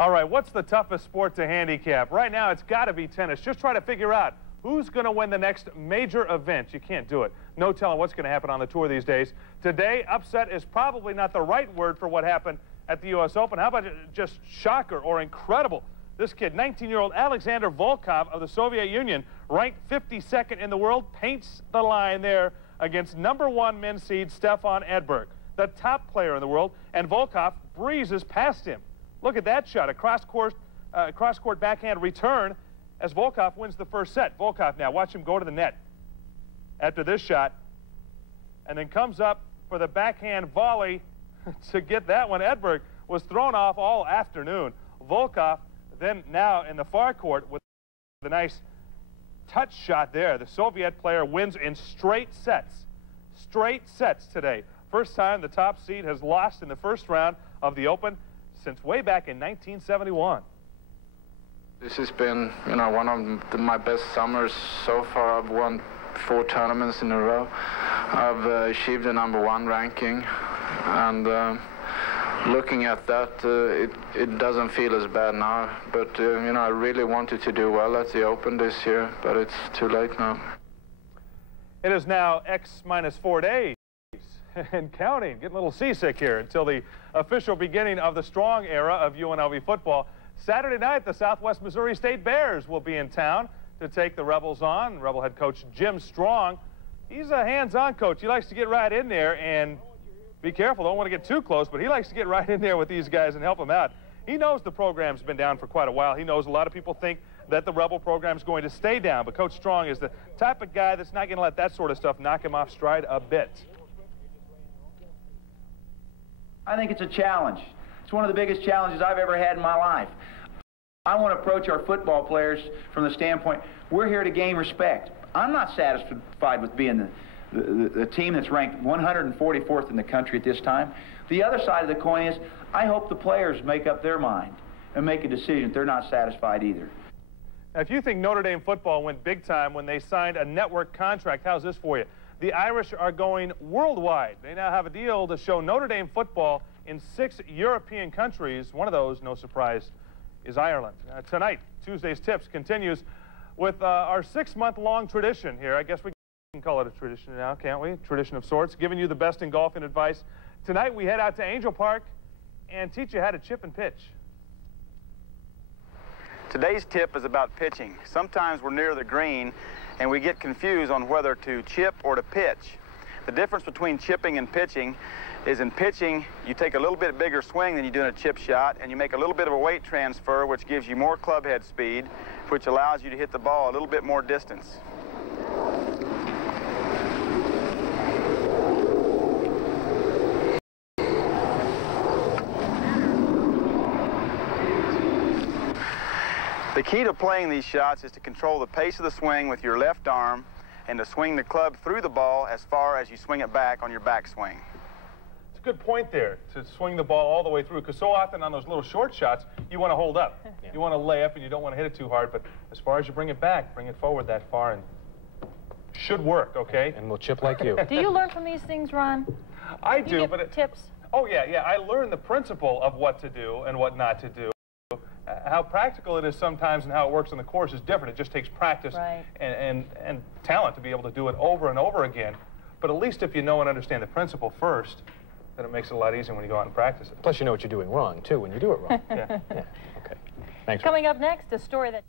All right, what's the toughest sport to handicap? Right now, it's got to be tennis. Just try to figure out who's going to win the next major event. You can't do it. No telling what's going to happen on the tour these days. Today, upset is probably not the right word for what happened at the U.S. Open. How about just shocker or incredible? This kid, 19-year-old Alexander Volkov of the Soviet Union, ranked 52nd in the world, paints the line there against #1 men's seed Stefan Edberg, the top player in the world, and Volkov breezes past him. Look at that shot, a cross-court backhand return as Volkov wins the first set. Volkov now, watch him go to the net after this shot, and then comes up for the backhand volley to get that one. Edberg was thrown off all afternoon. Volkov then now in the far court with the nice touch shot there. The Soviet player wins in straight sets. Straight sets today. First time the top seed has lost in the first round of the Open since way back in 1971. This has been, one of my best summers so far. I've won 4 tournaments in a row. I've achieved a #1 ranking, and looking at that, it doesn't feel as bad now. But I really wanted to do well at the Open this year, but it's too late now. It is now X-4 days and counting. Getting a little seasick here until the official beginning of the strong era of UNLV football. Saturday night, the Southwest Missouri State Bears will be in town to take the Rebels on. Rebel head coach Jim Strong, he's a hands-on coach. He likes to get right in there and be careful, don't want to get too close, but he likes to get right in there with these guys and help them out. He knows the program's been down for quite a while. He knows a lot of people think that the Rebel program's going to stay down, but Coach Strong is the type of guy that's not going to let that sort of stuff knock him off stride a bit. I think it's a challenge. It's one of the biggest challenges I've ever had in my life. I want to approach our football players from the standpoint, we're here to gain respect. I'm not satisfied with being the team that's ranked 144th in the country at this time. The other side of the coin is, I hope the players make up their mind and make a decision. They're not satisfied either. Now, if you think Notre Dame football went big time when they signed a network contract, how's this for you? The Irish are going worldwide. They now have a deal to show Notre Dame football in 6 European countries. One of those, no surprise, is Ireland. Tonight, Tuesday's Tips continues with our 6-month-long tradition here. I guess we can call it a tradition now, can't we? Tradition of sorts, giving you the best in golfing advice. Tonight, we head out to Angel Park and teach you how to chip and pitch. Today's tip is about pitching. Sometimes we're near the green and we get confused on whether to chip or to pitch. The difference between chipping and pitching is in pitching, you take a little bit bigger swing than you do in a chip shot, and you make a little bit of a weight transfer, which gives you more club head speed, which allows you to hit the ball a little bit more distance. The key to playing these shots is to control the pace of the swing with your left arm and to swing the club through the ball as far as you swing it back on your backswing. It's a good point there, to swing the ball all the way through, because so often on those little short shots, you want to hold up. Yeah. You want to lay up and you don't want to hit it too hard, but as far as you bring it back, bring it forward that far, and should work, okay? And we'll chip like you. Do you learn from these things, Ron? I do, but tips? Oh, yeah. I learned the principle of what to do and what not to do. How practical it is sometimes and how it works on the course is different. It just takes practice and talent to be able to do it over and over again. But at least if you know and understand the principle first, then it makes it a lot easier when you go out and practice it. Plus, you know what you're doing wrong, too, when you do it wrong. Yeah. Okay. Thanks. Coming up next, a story that...